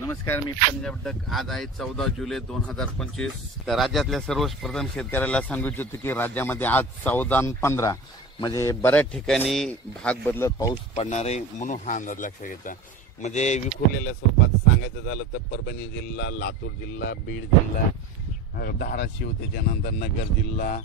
नमस्कार, मी पंजाब डक। आज आहे 14 जुलै 2025। तर राज्यातल्या सर्वप्रथम शेतकऱ्याला सांगू इच्छितो की राज्यामध्ये आज 14 आणि 15 म्हणजे बऱ्याच ठिकाणी भाग बदलत पाऊस पडणार आहे, म्हणून हा अंदाज लक्षात घ्यायचा। म्हणजे विखुरलेल्या स्वरूपात सांगायचं झालं तर परभणी जिल्हा, लातूर जिल्हा, बीड जिल्हा, धाराशिव, त्याच्यानंतर नगर जिल्हा,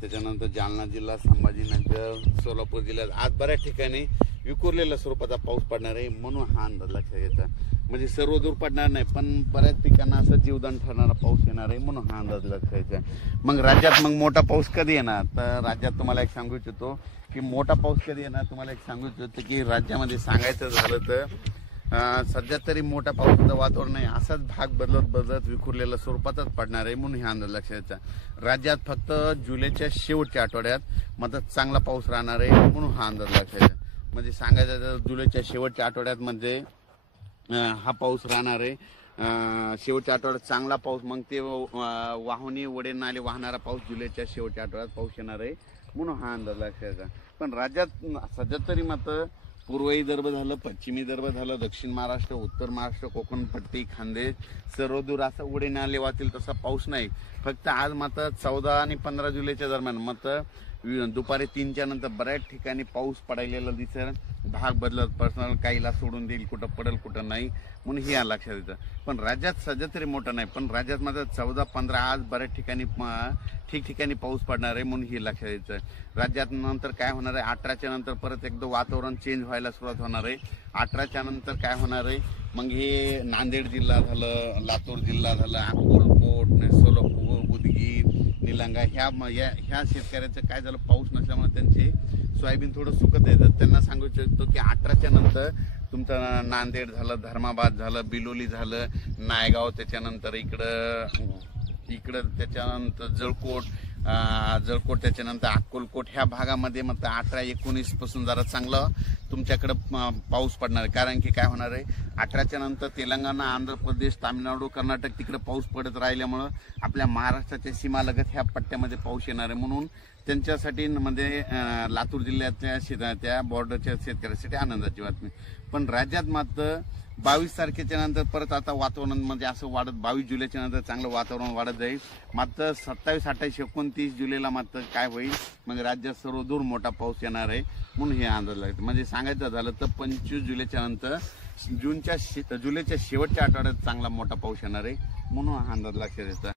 त्याच्यानंतर जालना जिल्हा, संभाजीनगर, सोलापूर जिल्ह्यात आज बऱ्याच ठिकाणी विखुरलेल्या स्वरूपाचा पाऊस पडणार आहे, म्हणून हा अंदाज लक्षात घ्यायचा। म्हणजे सर्व दूर पडणार नाही, पण बऱ्याच पिकांना असं जीवदान ठरणारा पाऊस येणार आहे, म्हणून हा अंदाज लक्षात घ्यायचा। मग राज्यात मोठा पाऊस कधी येणार, तर राज्यात तुम्हाला एक सांगू इच्छितो की मोठा पाऊस कधी येणार। तुम्हाला एक सांगू इच्छितो की राज्यामध्ये सांगायचं झालं तर सध्या तरी मोठा पावसाचं वातावरण नाही, असाच भाग बदलत विखुरलेल्या स्वरूपातच पडणार आहे, म्हणून हे अंदाज लक्षात घ्यायचा। राज्यात फक्त जुलैच्या शेवटच्या आठवड्यात मात्र चांगला पाऊस राहणार आहे, म्हणून हा अंदाज लक्षात घ्यायचा। म्हणजे सांगायचं तर जुलैच्या शेवटच्या आठवड्यात म्हणजे हा पाऊस राहणार आहे। शेवटच्या आठवड्यात चांगला पाऊस, मग ते वाहनी वडे नाले वाहणारा पाऊस जुलैच्या शेवटच्या आठवड्यात पाऊस येणार आहे, म्हणून हा अंदाज लक्षात घ्यायचा। पण राज्यात सध्या तरी मात्र पूर्व विदर्भ झालं, पश्चिमी विदर्भ झालं, दक्षिण महाराष्ट्र, उत्तर महाराष्ट्र, कोकण पट्टी, खानदेश सर्व दूर असं उडे नाले वाहतील तसा पाऊस नाही। फक्त आज मात्र 14 आणि 15 जुलैच्या दरम्यान मात्र दुपारी 3च्या नंतर बऱ्याच ठिकाणी पाऊस पडायला दिसेल, भाग बदलत पर्सनल काहीला सोडून देईल, कुठं पडेल कुठं नाही, म्हणून हे लक्षात येतं। पण राज्यात सध्या तरी मोठं नाही, पण राज्यात मात्र 14-15 आज बऱ्याच ठिकाणी ठिकठिकाणी पाऊस पडणार आहे, म्हणून हे लक्षात यायचं। राज्यात नंतर काय होणार आहे, 18च्या नंतर परत एकदा वातावरण चेंज व्हायला सुरुवात होणार आहे। 18च्या नंतर काय होणार आहे, मग हे नांदेड जिल्हा झालं, लातूर जिल्हा झालं, अक्कलकोट, सोलापूर, उदगीर, निलंगा ह्या शेतकऱ्याचं काय झालं, पाऊस नसल्यामुळे त्यांचे सोयाबीन थोडं सुकत येतं। त्यांना सांगू इच्छितो की 18च्या नंतर तुमचं नांदेड झालं, धर्माबाद झालं, बिलोली झालं, नायगाव, त्याच्यानंतर इकडं त्याच्यानंतर जळकोट, त्याच्यानंतर अक्कलकोट ह्या भागामध्ये मग 18-19 पासून जरा चांगलं तुमच्याकडं पाऊस पडणार आहे। कारण की काय होणार आहे, 18च्या नंतर तेलंगणा, आंध्र प्रदेश, तामिळनाडू, कर्नाटक तिकडे पाऊस पडत राहिल्यामुळं आपल्या महाराष्ट्राच्या सीमालगत ह्या पट्ट्यामध्ये पाऊस येणार आहे, म्हणून त्यांच्यासाठी म्हणजे लातूर जिल्ह्यातल्या त्या बॉर्डरच्या शेतकऱ्यांसाठी आनंदाची बातमी। पण राज्यात मात्र 22 तारखेच्या नंतर परत आता वातावरण म्हणजे असं वाढत 22 जुलैच्या नंतर चांगलं वातावरण वाढत जाईल। मात्र 27, 28, 29 जुलैला मात्र काय होईल, म्हणजे राज्यात सर्व दूर मोठा पाऊस येणार आहे, म्हणून हे अंदाज लागतं। म्हणजे सांगायचं झालं तर 25 जुलैच्या नंतर जुलैच्या शेवटच्या आठवड्यात चांगला मोठा पाऊस येणार आहे, म्हणून हा अंदाज लक्षात येतो।